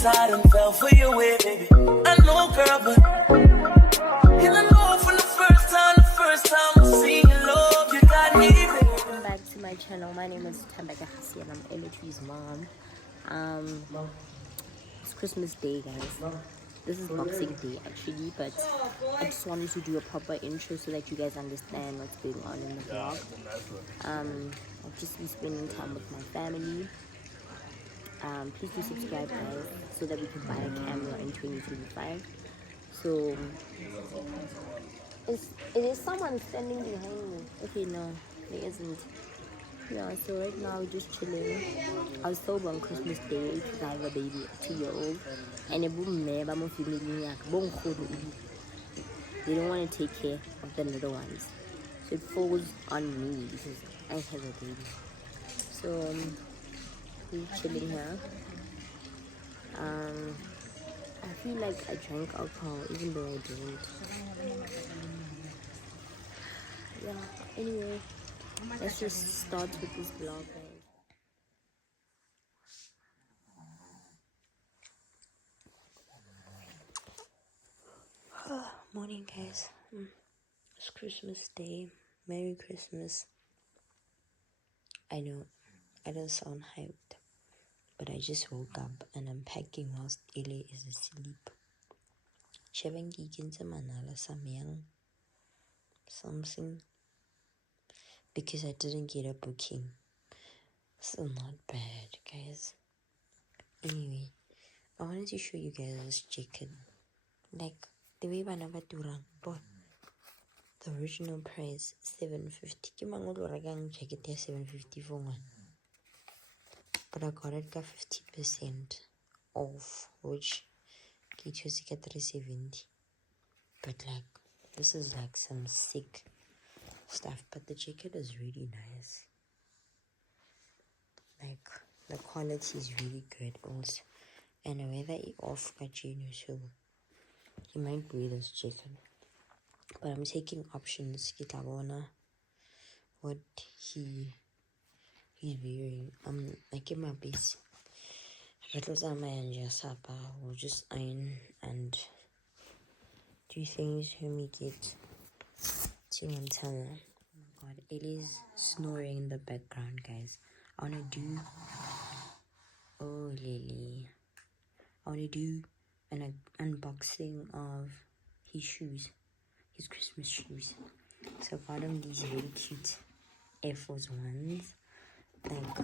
promise I done fell for your way, baby. I know, girl, but and I know from the first time I seen your love, you got me, baby. Welcome back to my channel. My name is Thembeka Kgasi and I'm Elity's mom. It's Christmas Day, guys. This is Boxing Day actually, but I just wanted to do a proper intro so that you guys understand what's going on in the vlog. I've just been spending time with my family. Please do subscribe, guys, so that we can buy a camera in 2025. So is someone standing behind me? Okay, no, there isn't. Yeah, so right now we're just chilling. I was sober on Christmas Day because I have a baby, a 2-year-old, and they don't want to take care of the little ones, so it falls on me because I have a baby. So we're chilling here. I feel like I drank alcohol even though I didn't. Yeah, anyway, let's just start with this vlog, guys. Morning, guys. It's Christmas Day. Merry Christmas. I know I don't sound hyped, but I just woke up and I'm packing whilst Ele is asleep. Something because I didn't get a booking. So not bad, guys. Anyway, I wanted to show you guys this jacket. Like the way I never do run, but the original price $750. Jacket here $750 for one, but I got it got 50% off, which gets you $370. But like this is like some sick stuff. But the jacket is really nice. Like the quality is really good also, and the weather is off Kajinu, so you might wear this jacket. But I'm taking options. Kitabona what he's wearing. Like in my base. We'll just iron and do things when we get to Montana. Oh my god, Ellie's snoring in the background, guys. I wanna do an unboxing of his shoes, his Christmas shoes. So I got him these really cute AF1s. Like,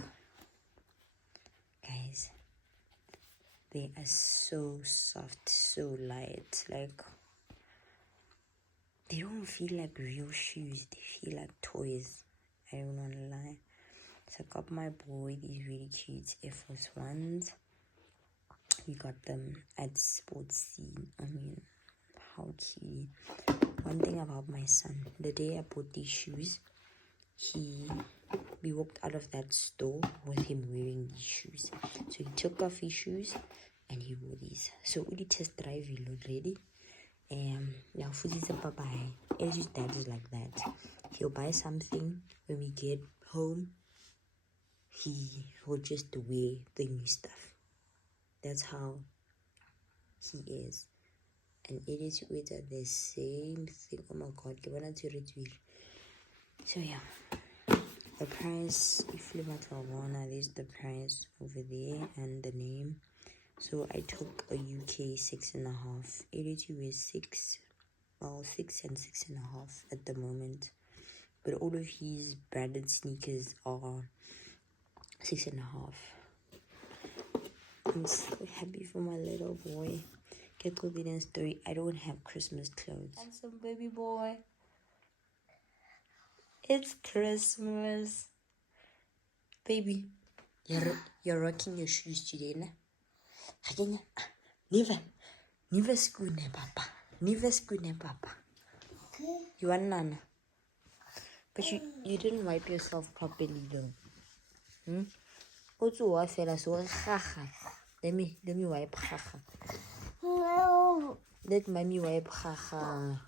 guys, they are so soft, so light. Like, they don't feel like real shoes, they feel like toys. I don't want to lie. So I got my boy these really cute AF1s. We got them at Sports Scene. I mean, how cute. One thing about my son, the day I bought these shoes, we walked out of that store with him wearing these shoes. So he took off his shoes and he wore these. So we did test drive it already. Now Fuzi's a bye. His dad is like that. He'll buy something when we get home. He will just wear the new stuff. That's how he is. And it is with the same thing. Oh my god, so yeah, the price, if you want to this is the price over there and the name. So I took a UK 6.5. It is 6 and 6.5 at the moment, but all of his branded sneakers are 6.5. I'm so happy for my little boy. Get confidence story. I don't have Christmas clothes. Handsome baby boy. It's Christmas. Baby, you're rocking your shoes today, na? Never schoon, papa. Never schoon, papa. You want nana? But you didn't wipe yourself properly though. Also, I feel so haha. Let me wipe haha. No. Let mommy wipe haha.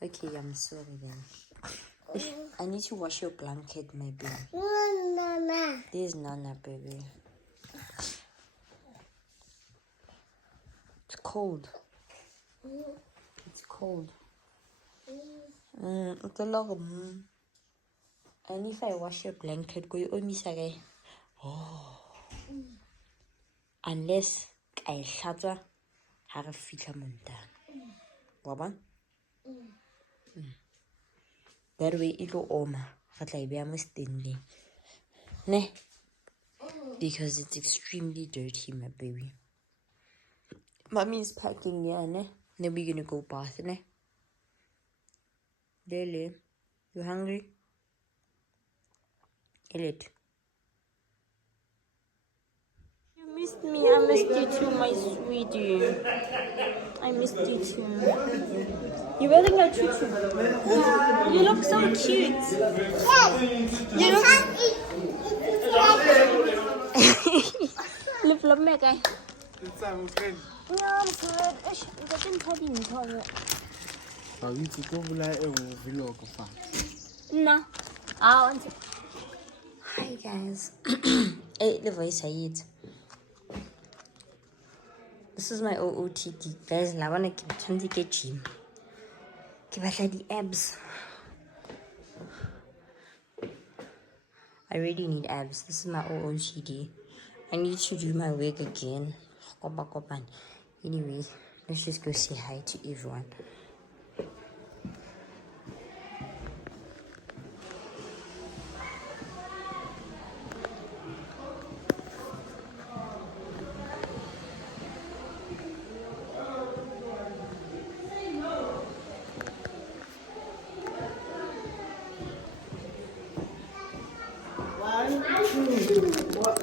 Okay, I'm sorry then. I need to wash your blanket, my baby. No, Nana. There's Nana, baby. It's cold. It's cold. It's a lot. And if I wash your blanket, go you omisa guy. Oh. Unless I shatter, have a fitla montana. Waba? That way it'll oma. But like be almost standing. Ne? Because it's extremely dirty, my baby. Mommy's packing, yeah, ne? Then we're gonna go bath, ne? Lele, you hungry? Elliot. You missed me. I missed you too, my sweetie. I missed you too. You wearing a tutu? You look so cute. You look. Flip flop, me guy. Yeah, I'm good. Ish, I didn't tell you to no. Hi guys. Hey, the voice I eat. This is my OOTD. Guys, I want to keep trying to get gym. Keep the abs. I really need abs. This is my OOTD. I need to do my wig again. Anyway, let's just go say hi to everyone.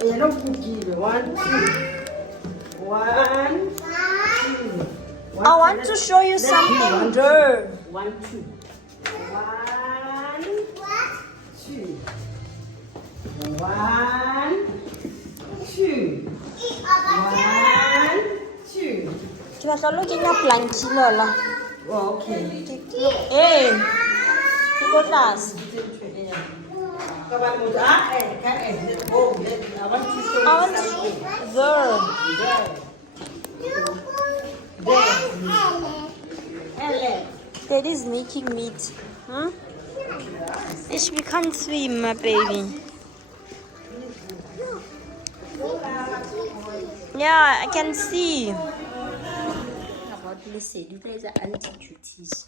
You don't give it. 1, 2. 1, 2. I want to show you something, girl. 1, 2. 1, 2. 1, 2. 1, 2. Tu vas falloir qu'il y ait un planti là. Oh, okay. Hey, tu go last. I want to show you I want there. Daddy's making meat. Huh? Ish, we can't swim, my baby. Yeah, I can see. About listen, you guys are anti-cuties.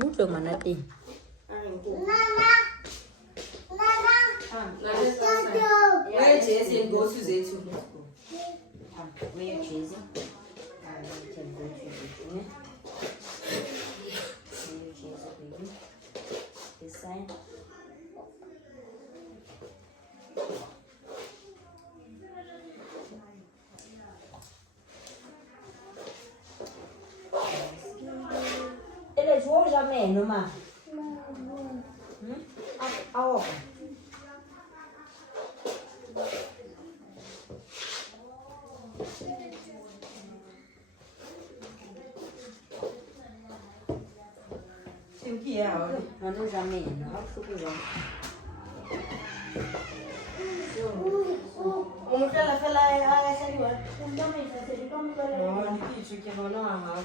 Mucho manati. Where Jesse and go to Zetu. Where Jesse? We can go to Zetu. Where Jesse, baby? This side. Ele jogou já mesmo, ma. Aonde? O que é, olha? Mano já mesmo, olha o que já. Como que ela fala a essa língua? Também já sei como que ela. Olha, isso que não ama.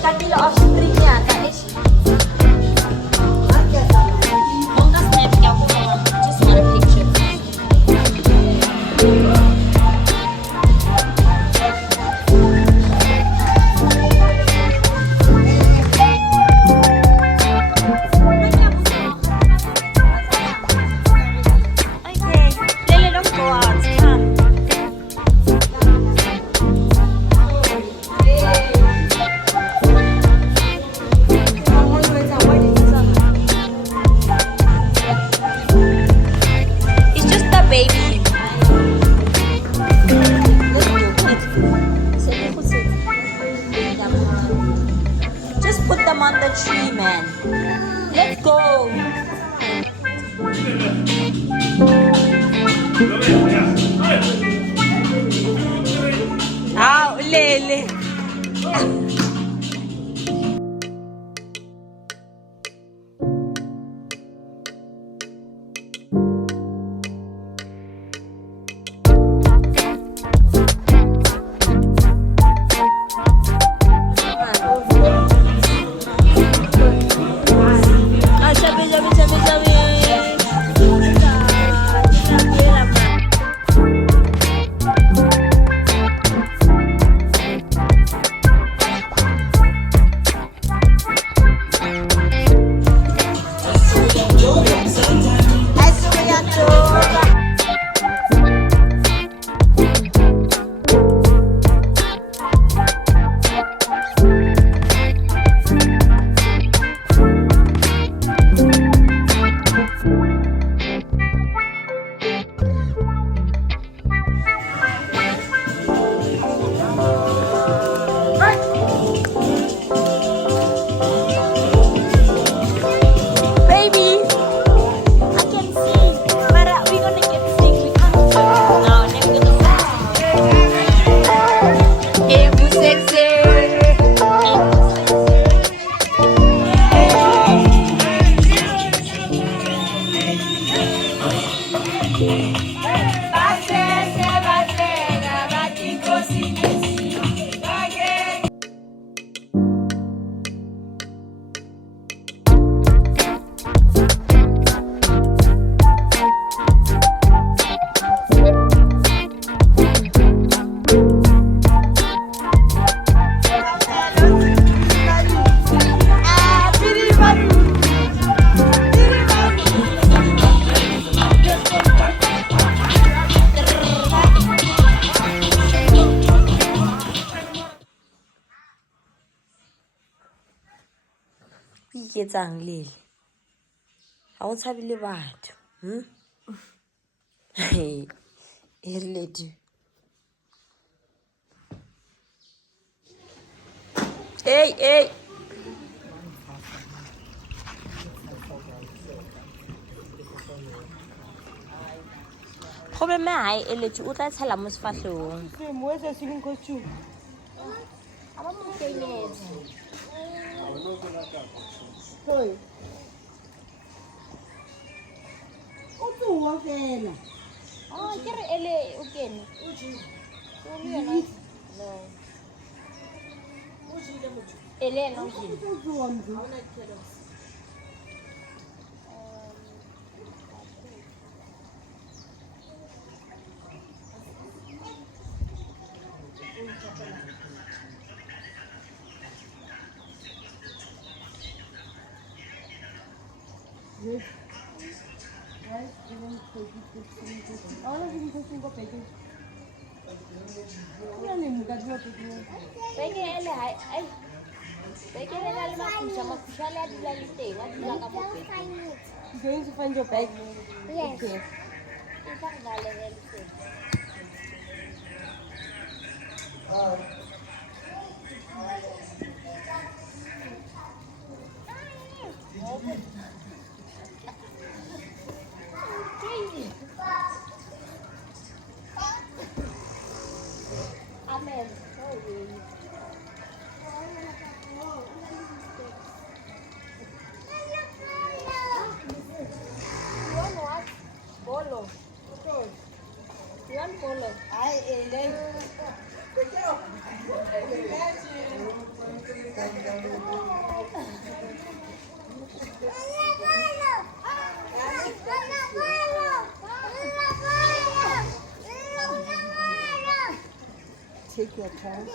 Kanila off-screen yata eh. Mongga snap niya ako. Just want a picture. Okay, Lele, don't go out. Come. It's just a baby. Just put them on the tree, man. Let's go. Ah, Lele. Ah, sabi. Baby, I can see, but we're gonna get sick. We can't. No, never gonna see. Ebu sexy. Ke tsang Lele. Ha o tshabile batho. Hey, e rile tu. Hey. Problem ya hae e letse o tla tshela mo sefahlehong. Mo etsa swimming costume. Aba mo kenetse. Hoi. O tsoa fela. Oh, ke re ele o kene. O le yena. No. Ele no jile. O tsoa mzo. Yes. Guys, even ahora sí me 5 pesos. Ya ni me gasto pesos. Peke ele hai ai. Peke ele la makusha le adula le teng, adula ka mo peke. You going to find your bag? Yes. Okay. Ke tla ga le le teng. Amen. You want what? Polo. You want polo? Take your time.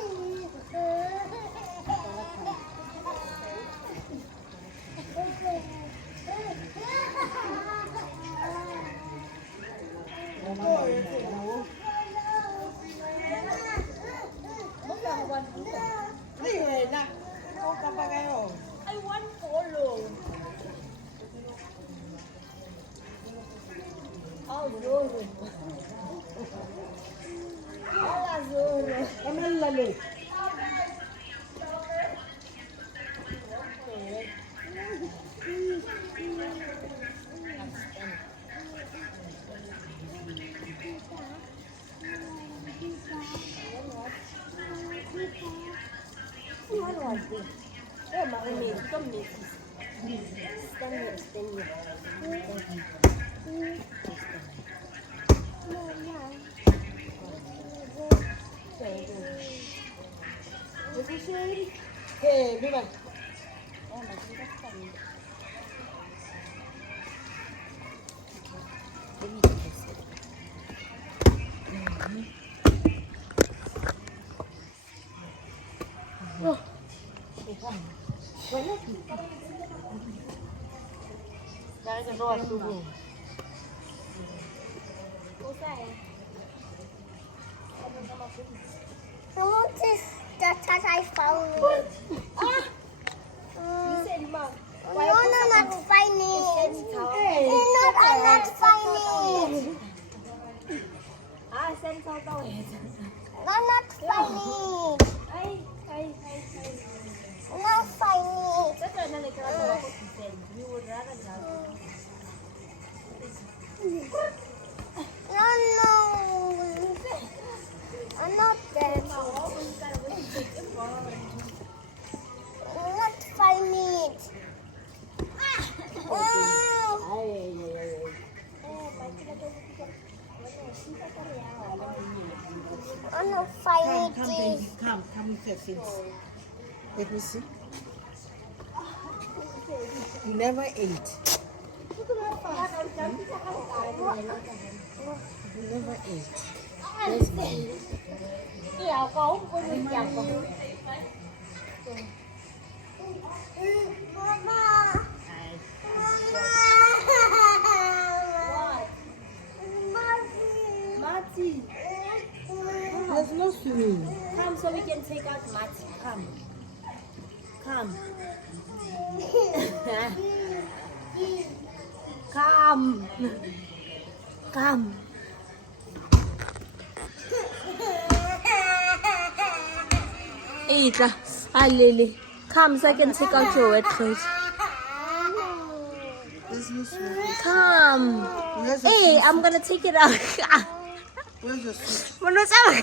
I want follow. Oh, Zoro. Hola, Zoro. What was this? Oh, my name. Come here. Stand here, stand here. Hey, Biba. I want to that I found it. You said, Mom. No, not finding it. I'm not finding it. Send it out. I'm not finding it. I'm not finding it. That's another girl who said you would rather not. No. I'm not there. I'm not finding it. I'm not finding it. Come with your face. Let me see. You never ate. You never ate. Let's go. Kẹo có con mình chặt vào. Marty, There's no swimming. come so we can take out Marty. Come. Come. Come. Come. Eat. Hi, Lily. Come so I can take out your wet clothes. There's no swimming. Come. Where's the Hey, I'm gonna take it out. Where's the switch? Menurut saya